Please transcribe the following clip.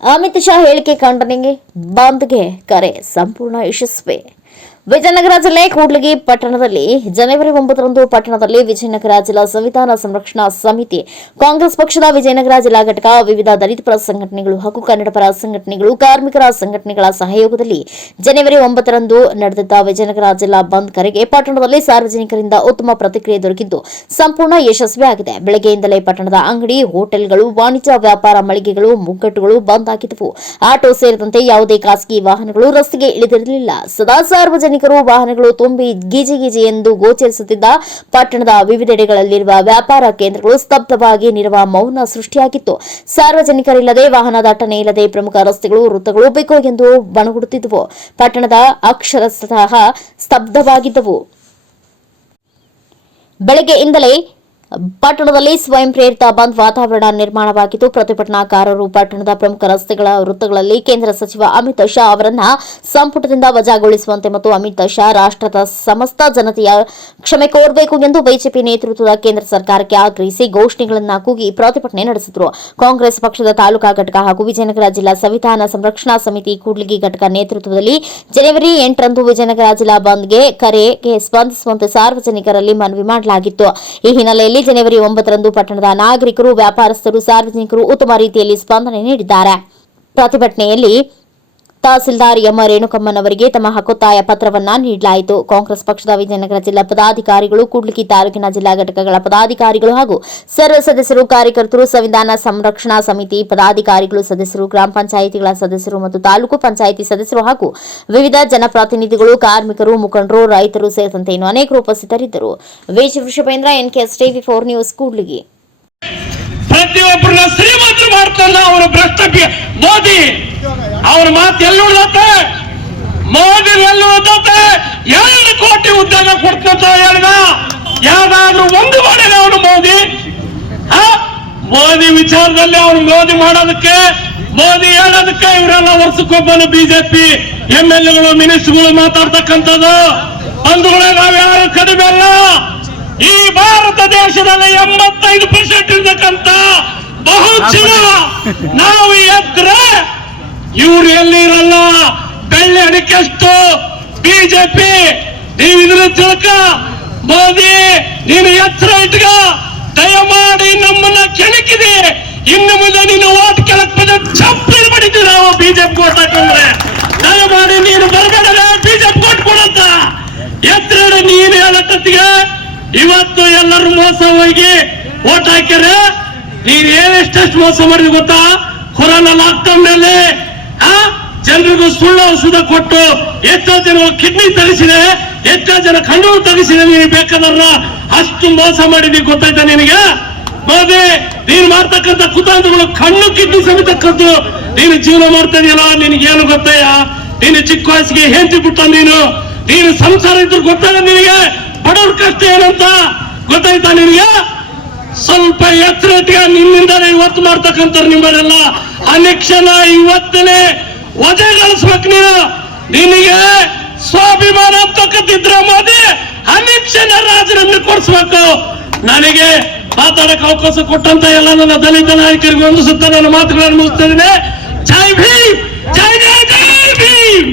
ಅಮಿತ್ ಶಾ ಹೇಳಿಕೆ ಖಂಡನೆಗೆ ಬಂದ್ಗೆ ಕರೆ ಸಂಪೂರ್ಣ ಯಶಸ್ವಿ. ವಿಜಯನಗರ ಜಿಲ್ಲೆ ಕೂಡ್ಲಿಗಿ ಪಟ್ಟಣದಲ್ಲಿ ಜನವರಿ ಒಂಬತ್ತರಂದು ಪಟ್ಟಣದಲ್ಲಿ ವಿಜಯನಗರ ಜಿಲ್ಲಾ ಸಂವಿಧಾನ ಸಂರಕ್ಷಣಾ ಸಮಿತಿ, ಕಾಂಗ್ರೆಸ್ ಪಕ್ಷದ ವಿಜಯನಗರ ಜಿಲ್ಲಾ ಘಟಕ, ವಿವಿಧ ದಲಿತ ಪರ ಸಂಘಟನೆಗಳು ಹಾಗೂ ಕನ್ನಡ ಪರ ಸಂಘಟನೆಗಳು, ಕಾರ್ಮಿಕರ ಸಂಘಟನೆಗಳ ಸಹಯೋಗದಲ್ಲಿ ಜನವರಿ ಒಂಬತ್ತರಂದು ನಡೆದಿದ್ದ ವಿಜಯನಗರ ಜಿಲ್ಲಾ ಬಂದ್ ಕರೆಗೆ ಪಟ್ಟಣದಲ್ಲಿ ಸಾರ್ವಜನಿಕರಿಂದ ಉತ್ತಮ ಪ್ರತಿಕ್ರಿಯೆ ದೊರಕಿದ್ದು, ಸಂಪೂರ್ಣ ಯಶಸ್ವಿಯಾಗಿದೆ ಬೆಳಗ್ಗೆಯಿಂದಲೇ ಪಟ್ಟಣದ ಅಂಗಡಿ, ಹೋಟೆಲ್ಗಳು, ವಾಣಿಜ್ಯ ವ್ಯಾಪಾರ ಮಳಿಗೆಗಳು, ಮುಗ್ಗಟ್ಟುಗಳು ಬಂದ್ ಆಗಿದ್ದವು. ಆಟೋ ಸೇರಿದಂತೆ ಯಾವುದೇ ಖಾಸಗಿ ವಾಹನಗಳು ರಸ್ತೆಗೆ ಇಳಿದಿರಲಿಲ್ಲ. ಸದಾ ಸಾರ್ವಜನಿಕರು ವಾಹನಗಳು ತುಂಬಿ ಗಿಜಿ ಗಿಜಿ ಎಂದು ಗೋಚರಿಸುತ್ತಿದ್ದ ಪಟ್ಟಣದ ವಿವಿಧೆಡೆಗಳಲ್ಲಿರುವ ವ್ಯಾಪಾರ ಕೇಂದ್ರಗಳು ಸ್ತಬ್ಧವಾಗಿ ನಿರುವ ಮೌನ ಸೃಷ್ಟಿಯಾಗಿತ್ತು. ಸಾರ್ವಜನಿಕರಿಲ್ಲದೆ ವಾಹನ ದಟ್ಟಣೆ ಇಲ್ಲದೆ ಪ್ರಮುಖ ರಸ್ತೆಗಳು, ವೃತ್ತಗಳು ಬೇಕು ಎಂದು ಬಣಗುಡುತ್ತಿದ್ದವು ಪಟ್ಟಣದ ಅಕ್ಷರಶಃ ಸ್ತಬ್ಧವಾಗಿದ್ದವು. ಬೆಳಗ್ಗೆಯಿಂದಲೇ ಪಟ್ಟಣದಲ್ಲಿ ಸ್ವಯಂ ಪ್ರೇರಿತ ಬಂದ್ ವಾತಾವರಣ ನಿರ್ಮಾಣವಾಗಿದ್ದು, ಪ್ರತಿಭಟನಾಕಾರರು ಪಟ್ಟಣದ ಪ್ರಮುಖ ರಸ್ತೆಗಳ ವೃತ್ತಗಳಲ್ಲಿ ಕೇಂದ್ರ ಸಚಿವ ಅಮಿತ್ ಶಾ ಅವರನ್ನ ಸಂಪುಟದಿಂದ ವಜಾಗೊಳಿಸುವಂತೆ ಮತ್ತು ಅಮಿತ್ ಶಾ ರಾಷ್ಟ್ರದ ಸಮಸ್ತ ಜನತೆಯ ಕ್ಷಮೆ ಕೋರಬೇಕು ಎಂದು ಬಿಜೆಪಿ ನೇತೃತ್ವದ ಕೇಂದ್ರ ಸರ್ಕಾರಕ್ಕೆ ಆಗ್ರಹಿಸಿ ಘೋಷಣೆಗಳನ್ನು ಕೂಗಿ ಪ್ರತಿಭಟನೆ ನಡೆಸಿದರು. ಕಾಂಗ್ರೆಸ್ ಪಕ್ಷದ ತಾಲೂಕಾ ಘಟಕ ಹಾಗೂ ವಿಜಯನಗರ ಜಿಲ್ಲಾ ಸಂವಿಧಾನ ಸಂರಕ್ಷಣಾ ಸಮಿತಿ ಕೂಡ್ಲಿಗಿ ಘಟಕ ನೇತೃತ್ವದಲ್ಲಿ ಜನವರಿ ಎಂಟರಂದು ವಿಜಯನಗರ ಜಿಲ್ಲಾ ಬಂದ್ಗೆ ಕರೆಗೆ ಸ್ಪಂದಿಸುವಂತೆ ಸಾರ್ವಜನಿಕರಲ್ಲಿ ಮನವಿ ಮಾಡಲಾಗಿತ್ತು. ಈ ಹಿನ್ನೆಲೆಯಲ್ಲಿ ಜನವರಿ ಒಂಬತ್ತರಂದು ಪಟ್ಟಣದ ನಾಗರಿಕರು ವ್ಯಾಪಾರಸ್ಥರು ಸಾರ್ವಜನಿಕರು ಉತ್ತಮ ರೀತಿಯಲ್ಲಿ ಸ್ಪಂದನೆ ನೀಡಿದ್ದಾರೆ. ಪ್ರತಿಭಟನೆಯಲ್ಲಿ ತಹಸೀಲ್ದಾರ್ ಎಂ ರೇಣುಕಮ್ಮನವರಿಗೆ ತಮ್ಮ ಹಕ್ಕೊತ್ತಾಯ ಪತ್ರವನ್ನ ನೀಡಲಾಯಿತು. ಕಾಂಗ್ರೆಸ್ ಪಕ್ಷದ ವಿಜಯನಗರ ಜಿಲ್ಲಾ ಪದಾಧಿಕಾರಿಗಳು, ಕೂಡ್ಲಿಗಿ ತಾಲೂಕಿನ ಜಿಲ್ಲಾ ಘಟಕಗಳ ಪದಾಧಿಕಾರಿಗಳು ಹಾಗೂ ಸರ್ವ ಸದಸ್ಯರು, ಕಾರ್ಯಕರ್ತರು, ಸಂವಿಧಾನ ಸಂರಕ್ಷಣಾ ಸಮಿತಿ ಪದಾಧಿಕಾರಿಗಳು ಸದಸ್ಯರು, ಗ್ರಾಮ ಪಂಚಾಯಿತಿಗಳ ಸದಸ್ಯರು ಮತ್ತು ತಾಲೂಕು ಪಂಚಾಯಿತಿ ಸದಸ್ಯರು ಹಾಗೂ ವಿವಿಧ ಜನಪ್ರತಿನಿಧಿಗಳು, ಕಾರ್ಮಿಕರು, ಮುಖಂಡರು, ರೈತರು ಸೇರಿದಂತೆ ಇನ್ನು ಅನೇಕರು ಉಪಸ್ಥಿತರಿದ್ದರು. ನ್ಯೂಸ್, ಕೂಡ್ಲಿಗಿ. ಪ್ರತಿಯೊಬ್ಬರನ್ನ ಶ್ರೀಮಂತರು ಮಾಡ್ತಾನ ಅವರ ಭ್ರಷ್ಟ ಮೋದಿ ಅವ್ರ ಮಾತು ಎಲ್ಲಿ ಉಳ್ದತ್ತೆ ಮೋದಿ ಎಲ್ಲಿ ಉಳ್ದತ್ತೆ ಎರಡು ಕೋಟಿ ಉದ್ಯೋಗ ಕೊಡ್ತಂತ ಹೇಳಿದ. ಯಾವ್ದಾದ್ರು ಒಂದು ಮಾಡಿದ ಅವನು ಮೋದಿ? ಮೋದಿ ವಿಚಾರದಲ್ಲಿ ಅವನು ಮೋದಿ ಮಾಡೋದಕ್ಕೆ, ಮೋದಿ ಹೇಳೋದಕ್ಕೆ ಇವರೆಲ್ಲ ವರ್ಷಕ್ಕೊಬ್ಬನು ಬಿಜೆಪಿ ಎಂ ಎಲ್ ಎಗಳು ಮಿನಿಸ್ಟರ್ಗಳು ಮಾತಾಡ್ತಕ್ಕಂಥದ್ದು. ಬಂಧುಗಳೇ, ನಾವು ಯಾರು ಕಡಿಮೆ ಅಲ್ಲ. ಈ ಭಾರತ ದೇಶದಲ್ಲಿ ಎಂಬತ್ತೈದು ಪರ್ಸೆಂಟ್ ಇರ್ತಕ್ಕಂಥ ಬಹು ಜನ ನಾವು ಎದ್ರೆ ಇವ್ರು ಎಲ್ಲಿ ಇರಲ್ಲ ಬೆಳ್ಳಿ ಅಡಿಕೆಷ್ಟು ಬಿಜೆಪಿ ನೀವು ಇದ್ರ ತಿಳ್ಕ. ಮೋದಿ ನೀನು ಎತ್ತರ ಇಟ್ಕ. ದಯಮಾಡಿ ನಮ್ಮನ್ನ ಕೆಣಕಿದೆ. ಇನ್ನು ಮುಂದೆ ನೀನು ಓಟ್ ಕೆಳಕ್ ಬಂದ ಚಪ್ಪಲಿ ಬಡಿತೀವಿ ನಾವು ಬಿಜೆಪಿ ಓಟ್ ಹಾಕಂದ್ರೆ. ದಯಮಾಡಿ ನೀನು ಬರಬೇಡ ಬಿಜೆಪಿ ಓಟ್ ಕೊಡಂತ. ಎತ್ತರ ನೀನು ಹೇಳಟ್ಟತ್ತಿಗೆ ಇವತ್ತು ಎಲ್ಲರೂ ಮೋಸ ಹೋಗಿ ಓಟ್ ಹಾಕ್ಯಾರ? ನೀನ್ ಏನೆಷ್ಟೆಷ್ಟು ಮೋಸ ಮಾಡಿದ್ರಿ ಗೊತ್ತಾ? ಕೊರೋನಾ ಲಾಕ್ಡೌನ್ ಮೇಲೆ ಆ? ಜನರಿಗೂ ಸುಳ್ಳು ಔಷಧ ಕೊಟ್ಟು ಎಷ್ಟೋ ಜನ ಕಿಡ್ನಿ ತಗಿಸಿದೆ ಎಷ್ಟೋ ಜನ ಕಣ್ಣು ತಗಿಸಿದೆ ನೀನು ಬೇಕಾದ್ರ ಅಷ್ಟು ಮೋಸ ಮಾಡಿದೀನಿ ಗೊತ್ತಾಯ್ತಾ ನಿನಗೆ? ಮೋದಿ, ನೀನ್ ಮಾಡ್ತಕ್ಕಂಥ ಕುತಂತ್ರಗಳು ಕಣ್ಣು ಕಿಡ್ನಿ ಸಮೇತ ಕದ್ದು ನೀನು ಜೀವನ ಮಾಡ್ತಾ ಇದೆಯಲ್ಲ ಏನು ಗೊತ್ತಯ್ಯ? ನೀನು ಚಿಕ್ಕ ವಯಸ್ಸಿಗೆ ಹೆಂಡತಿ ಬಿಟ್ಟ ನೀನು. ನೀನು ಸಂಸಾರ ಇದ್ರು ಗೊತ್ತಾಗ ನಿನಗೆ. ಬಡವ್ರ ಕಷ್ಟ ಏನಂತ ಗೊತ್ತಾಯ್ತಾ ಸ್ವಲ್ಪ ಎತ್ತರ ನಿನ್ನಿಂದಾನೆ ಇವತ್ತು ಮಾಡ್ತಕ್ಕಂಥ ನಿಮ್ಮರೆಲ್ಲ ಅನೆಕ್ಷನ ಇವತ್ತನೇ ವಜೆಗಳಿಸ್ಬೇಕು ನೀನು. ನಿನಗೆ ಸ್ವಾಭಿಮಾನ ಅಂತಕ್ಕಂತಿದ್ರೆ ಮೋದಿ ಅನೆಕ್ಷನ ರಾಜರನ್ನು ಕೊಡಿಸ್ಬೇಕು. ನನಗೆ ಮಾತಾಡಕ್ಕೆ ಅವಕಾಶ ಕೊಟ್ಟಂತ ಎಲ್ಲ ನನ್ನ ದಲಿತ ನಾಯಕರಿಗೆ ಒಂದು ಸುತ್ತ ನನ್ನ ಮಾತುಗಳನ್ನು ಮುಗಿಸ್ತಿದ್ದೇನೆ ಜೈ ಭೀಮ್! ಜೈ ಜೈ ಜೈ ಭೀಮ್!